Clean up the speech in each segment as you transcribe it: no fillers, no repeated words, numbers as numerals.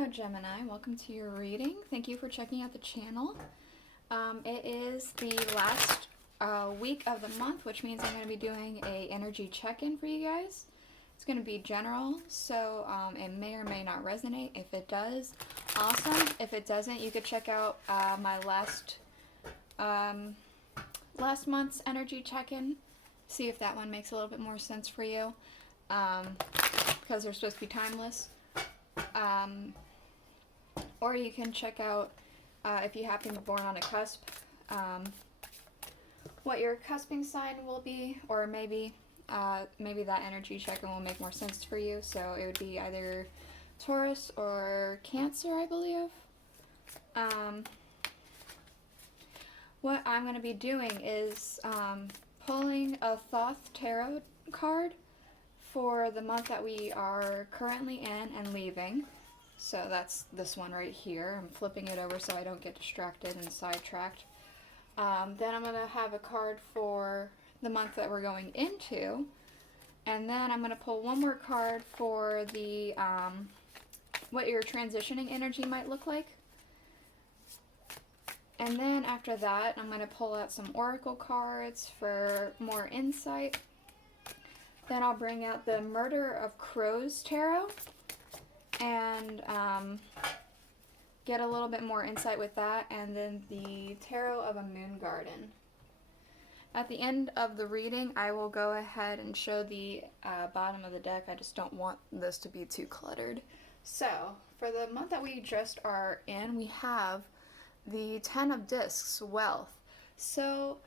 Hello Gemini, welcome to your reading. Thank you for checking out the channel. It is the last week of the month, which means I'm going to be doing a energy check-in for you guys. It's going to be general, so it may or may not resonate. If it does, awesome. If it doesn't, you could check out my last month's energy check-in. See if that one makes a little bit more sense for you, because they're supposed to be timeless. Or you can check out, if you happen to be born on a cusp, what your cusping sign will be, or maybe that energy check-in will make more sense for you. So it would be either Taurus or Cancer, I believe. What I'm going to be doing is pulling a Thoth tarot card for the month that we are currently in and leaving. So that's this one right here. I'm flipping it over so I don't get distracted and sidetracked. Then I'm going to have a card for the month that we're going into. And then I'm going to pull one more card for the what your transitioning energy might look like. And then after that, I'm going to pull out some oracle cards for more insight. Then I'll bring out the Murder of Crows tarot and get a little bit more insight with that, and then the Tarot of a Moon Garden. At the end of the reading, I will go ahead and show the bottom of the deck. I just don't want this to be too cluttered. So, for the month that we just are in, we have the Ten of Discs, Wealth. So,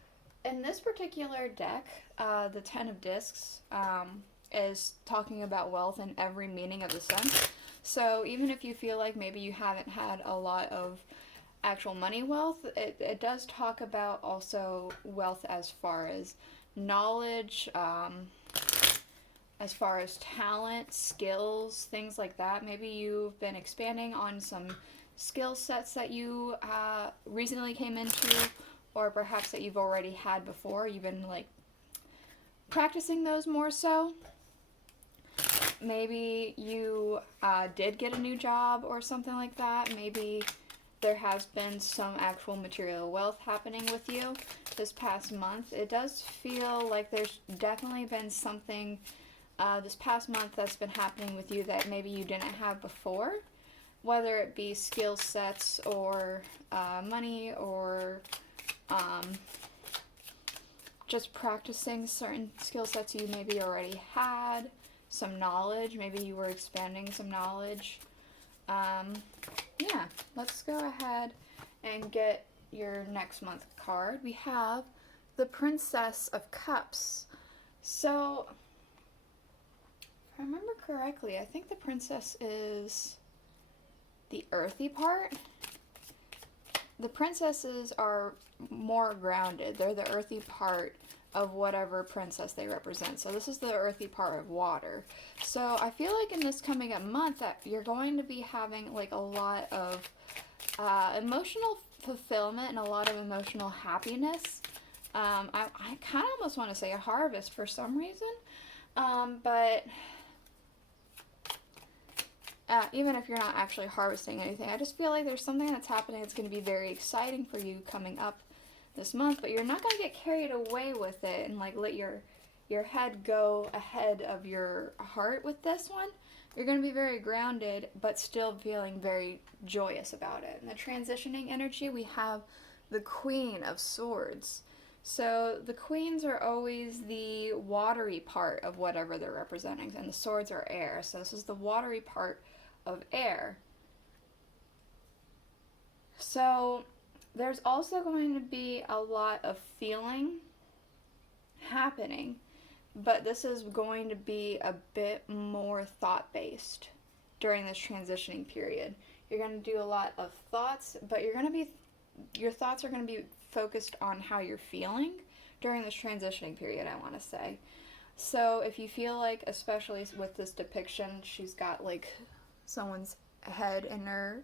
in this particular deck, the Ten of Discs is talking about wealth in every meaning of the sense. So even if you feel like maybe you haven't had a lot of actual money wealth, it does talk about also wealth as far as knowledge, as far as talent, skills, things like that. Maybe you've been expanding on some skill sets that you recently came into, or perhaps that you've already had before. You've been like practicing those more so. Maybe you did get a new job or something like that. Maybe there has been some actual material wealth happening with you this past month. It does feel like there's definitely been something this past month that's been happening with you that maybe you didn't have before. Whether it be skill sets or money or just practicing certain skill sets you maybe already had. Some knowledge, maybe you were expanding some knowledge. Yeah, let's go ahead and get your next month card. We have the Princess of Cups. So, if I remember correctly, I think the princess is the earthy part. The princesses are more grounded. They're the earthy part of whatever princess they represent. So this is the earthy part of water. So I feel like in this coming up month that you're going to be having like a lot of emotional fulfillment and a lot of emotional happiness. I kind of almost want to say a harvest for some reason. But even if you're not actually harvesting anything, I just feel like there's something that's happening that's going to be very exciting for you coming up this month, but you're not going to get carried away with it and like let your head go ahead of your heart with this one. You're going to be very grounded, but still feeling very joyous about it. In the transitioning energy, we have the Queen of Swords. So the queens are always the watery part of whatever they're representing, and the swords are air. So this is the watery part of air. So there's also going to be a lot of feeling happening, but this is going to be a bit more thought-based during this transitioning period. You're going to do a lot of thoughts, but your thoughts are going to be focused on how you're feeling during this transitioning period, I want to say. So if you feel like, especially with this depiction, she's got like someone's head in her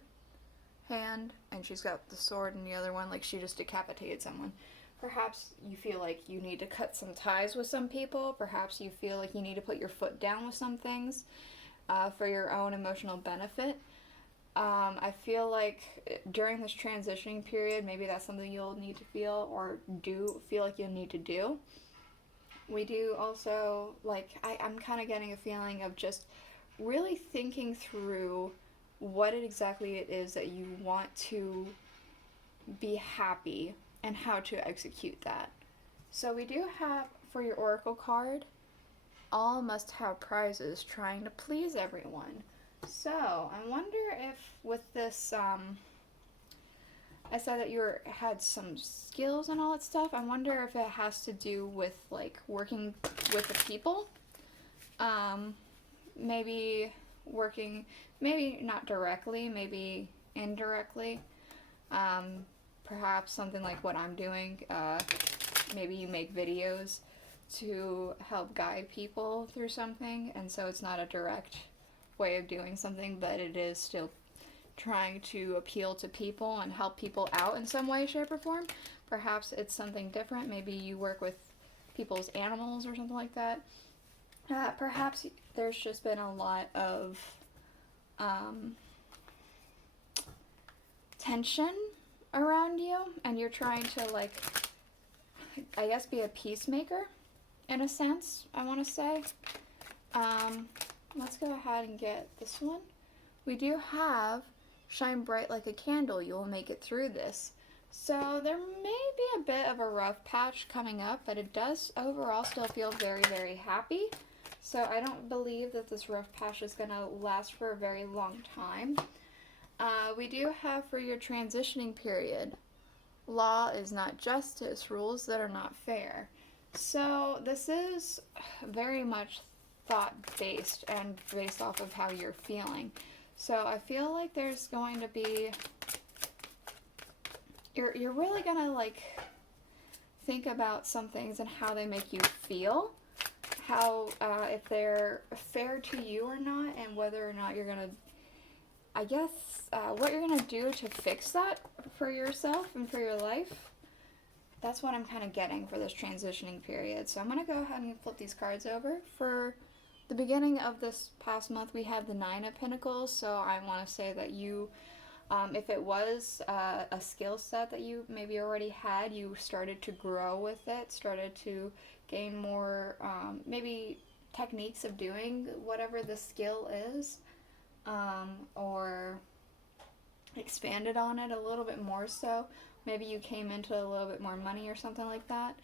hand and she's got the sword in the other one, like she just decapitated someone. Perhaps you feel like you need to cut some ties with some people. Perhaps you feel like you need to put your foot down with some things for your own emotional benefit. I feel like during this transitioning period, maybe that's something you'll need to feel or do feel like you'll need to do. We do also, like, I'm kind of getting a feeling of just really thinking through what exactly it is that you want to be happy and how to execute that. So we do have for your oracle card, all must have prizes trying to please everyone. So I wonder if with this, I said that had some skills and all that stuff. I wonder if it has to do with like working with the people. Maybe working, maybe not directly, maybe indirectly. Perhaps something like what I'm doing. Maybe you make videos to help guide people through something, and so it's not a direct way of doing something, but it is still trying to appeal to people and help people out in some way, shape, or form. Perhaps it's something different. Maybe you work with people's animals or something like that. Perhaps there's just been a lot of tension around you, and you're trying to, like, I guess, be a peacemaker in a sense, I want to say. Let's go ahead and get this one. We do have shine bright like a candle, you will make it through this. So there may be a bit of a rough patch coming up, but it does overall still feel very, very happy. So I don't believe that this rough patch is going to last for a very long time. We do have for your transitioning period, law is not justice, rules that are not fair. So this is very much thought-based and based off of how you're feeling. So I feel like there's going to be, you're really going to like think about some things and how they make you feel, how if they're fair to you or not, and whether or not you're going to, I guess, what you're going to do to fix that for yourself and for your life. That's what I'm kind of getting for this transitioning period. So I'm going to go ahead and flip these cards over. For the beginning of this past month, we had the Nine of Pentacles. So I want to say that you, if it was a skill set that you maybe already had, you started to grow with it, started to gain more, maybe techniques of doing whatever the skill is, or expanded on it a little bit more so. Maybe you came into a little bit more money or something like that.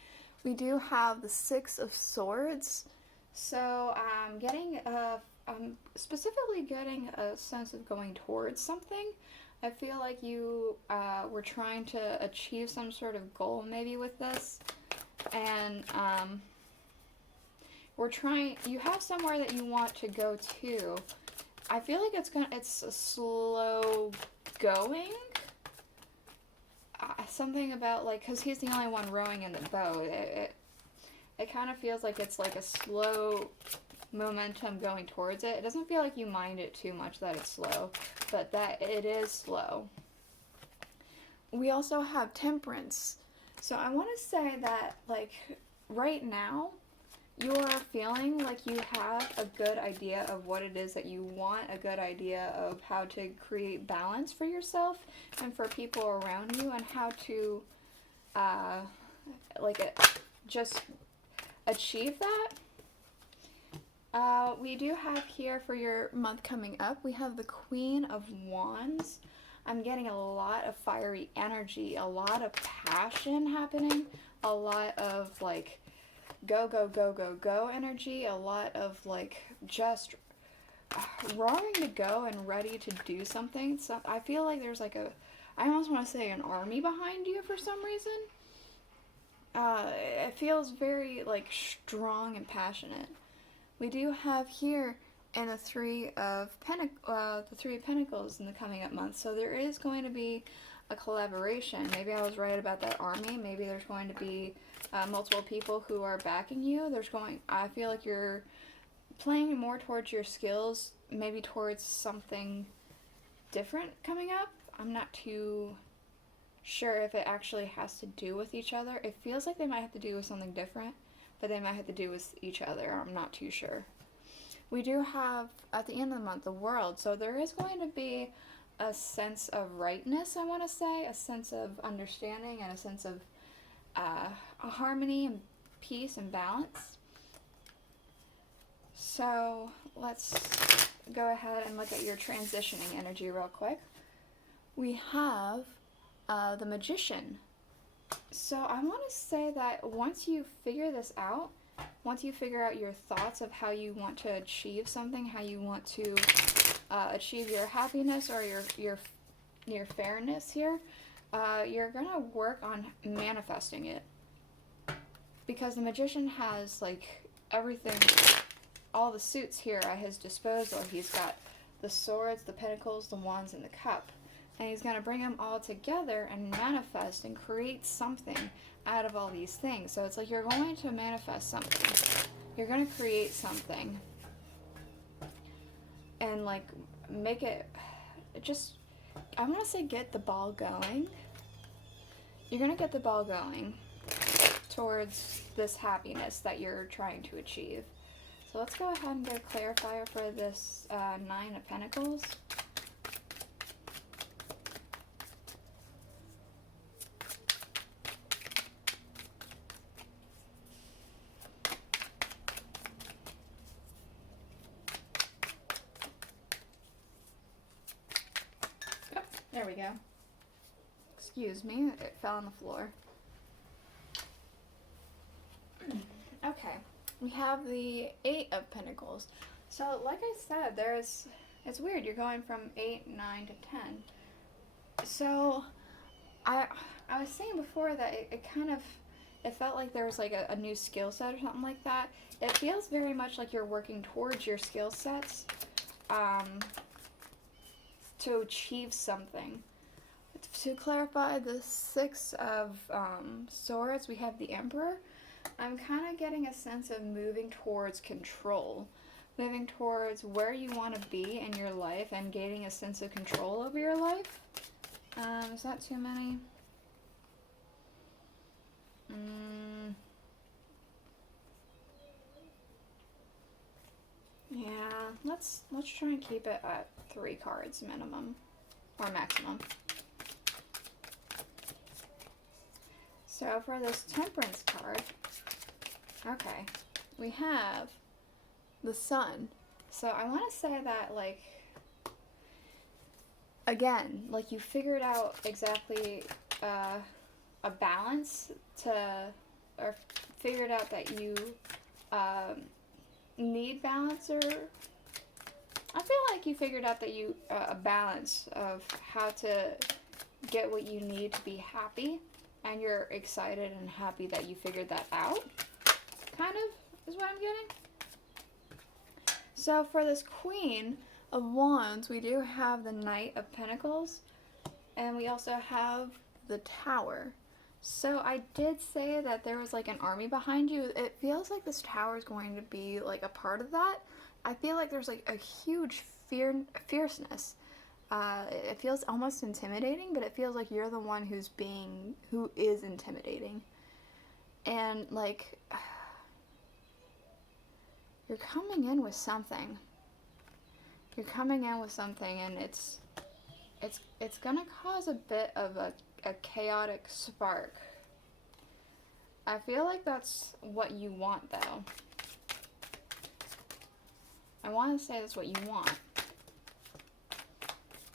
We do have the Six of Swords. So I'm specifically getting a sense of going towards something. I feel like you were trying to achieve some sort of goal maybe with this. And you have somewhere that you want to go to. I feel like it's a slow going. Something about, like, because he's the only one rowing in the boat, it kind of feels like it's like a slow momentum going towards it. It doesn't feel like you mind it too much that it's slow, but that it is slow. We also have Temperance. So I want to say that, like, right now, you are feeling like you have a good idea of what it is that you want, a good idea of how to create balance for yourself and for people around you, and how to just achieve that. We do have here for your month coming up, we have the Queen of Wands. I'm getting a lot of fiery energy, a lot of passion happening, a lot of, like, go, go, go, go, go energy, a lot of, like, just roaring to go and ready to do something. So I feel like there's like I almost want to say an army behind you for some reason. It feels very, like, strong and passionate. We do have here and the Three of Pentacles in the coming up month. So there is going to be a collaboration. Maybe I was right about that army. Maybe there's going to be multiple people who are backing you. I feel like you're playing more towards your skills, maybe towards something different coming up. I'm not too sure if it actually has to do with each other. It feels like they might have to do with something different, but they might have to do with each other. I'm not too sure. We do have, at the end of the month, the World. So there is going to be a sense of rightness, I want to say, a sense of understanding, and a sense of a harmony and peace and balance. So let's go ahead and look at your transitioning energy real quick. We have the Magician. So I want to say that once you figure this out, once you figure out your thoughts of how you want to achieve something, how you want to achieve your happiness or your fairness here, you're going to work on manifesting it. Because the Magician has, like, everything, all the suits here at his disposal. He's got the swords, the pentacles, the wands, and the cup. And he's going to bring them all together and manifest and create something out of all these things. So it's like you're going to manifest something. You're going to create something. And, like, make it just, I want to say get the ball going. You're going to get the ball going towards this happiness that you're trying to achieve. So let's go ahead and get a clarifier for this Nine of Pentacles. Oh, there we go. Excuse me, it fell on the floor. Okay, we have the Eight of Pentacles. So, like I said, it's weird. You're going from 8, 9 to 10. So, I was saying before that it felt like there was like a new skill set or something like that. It feels very much like you're working towards your skill sets to achieve something. To clarify the Six of Swords, we have the Emperor. I'm kind of getting a sense of moving towards control, moving towards where you want to be in your life and gaining a sense of control over your life. Is that too many? Yeah, let's try and keep it at 3 cards minimum or maximum. So for this Temperance card, okay, we have the Sun. So I want to say that, like, again, like you figured out exactly a balance or figured out that you need balance, or I feel like you figured out that you, a balance of how to get what you need to be happy. And you're excited and happy that you figured that out, kind of, is what I'm getting. So for this Queen of Wands, we do have the Knight of Pentacles, and we also have the Tower. So I did say that there was like an army behind you. It feels like this tower is going to be like a part of that. I feel like there's like a huge fierceness. It feels almost intimidating, but it feels like you're the one who is intimidating. And, like, you're coming in with something. You're coming in with something, and it's gonna cause a bit of a chaotic spark. I feel like that's what you want, though. I want to say that's what you want.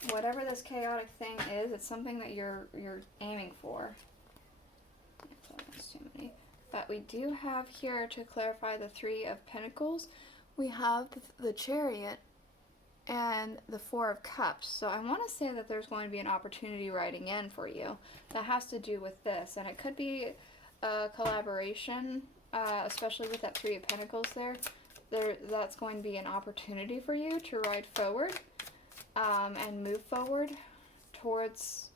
Whatever this chaotic thing is, it's something that you're aiming for. That's too many. But we do have here, to clarify the Three of Pentacles, we have the Chariot and the Four of Cups. So I want to say that there's going to be an opportunity riding in for you that has to do with this. And it could be a collaboration, especially with that Three of Pentacles there. That's going to be an opportunity for you to ride forward. And move forward towards,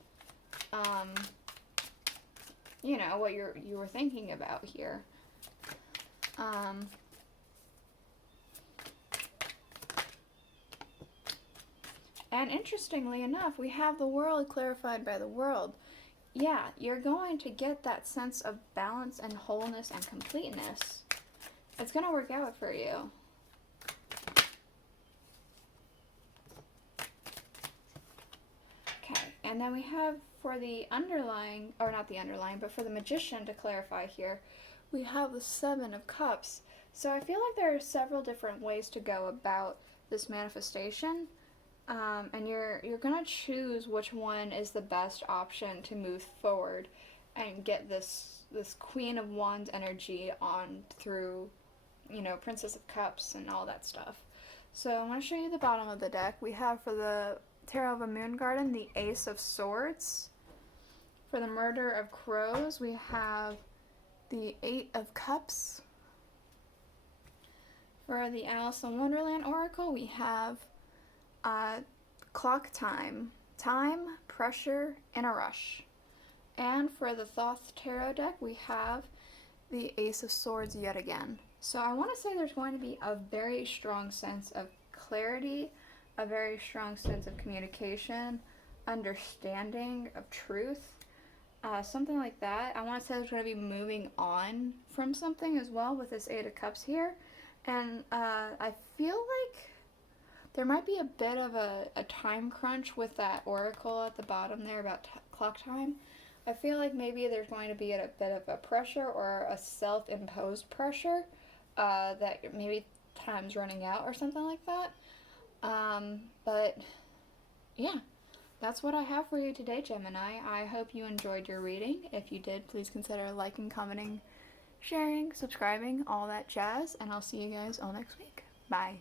you know, what you were thinking about here. And interestingly enough, we have the World clarified by the World. Yeah, you're going to get that sense of balance and wholeness and completeness. It's going to work out for you. And then we have for the underlying, or not the underlying, but for the Magician to clarify here, we have the Seven of Cups. So I feel like there are several different ways to go about this manifestation. And you're going to choose which one is the best option to move forward and get this Queen of Wands energy on through, you know, Princess of Cups and all that stuff. So I'm going to show you the bottom of the deck. We have for the Tarot of a Moon Garden, the Ace of Swords. For the Murder of Crows, we have the Eight of Cups. For the Alice in Wonderland Oracle, we have Clock Time, Time, Pressure, and a Rush. And for the Thoth Tarot deck, we have the Ace of Swords yet again. So I want to say there's going to be a very strong sense of clarity, a very strong sense of communication, understanding of truth, something like that. I want to say there's going to be moving on from something as well with this Eight of Cups here. And I feel like there might be a bit of a time crunch with that oracle at the bottom there about clock time. I feel like maybe there's going to be a bit of a pressure or a self-imposed pressure that maybe time's running out or something like that. But yeah, that's what I have for you today, Gemini. I hope you enjoyed your reading. If you did, please consider liking, commenting, sharing, subscribing, all that jazz, and I'll see you guys all next week. Bye.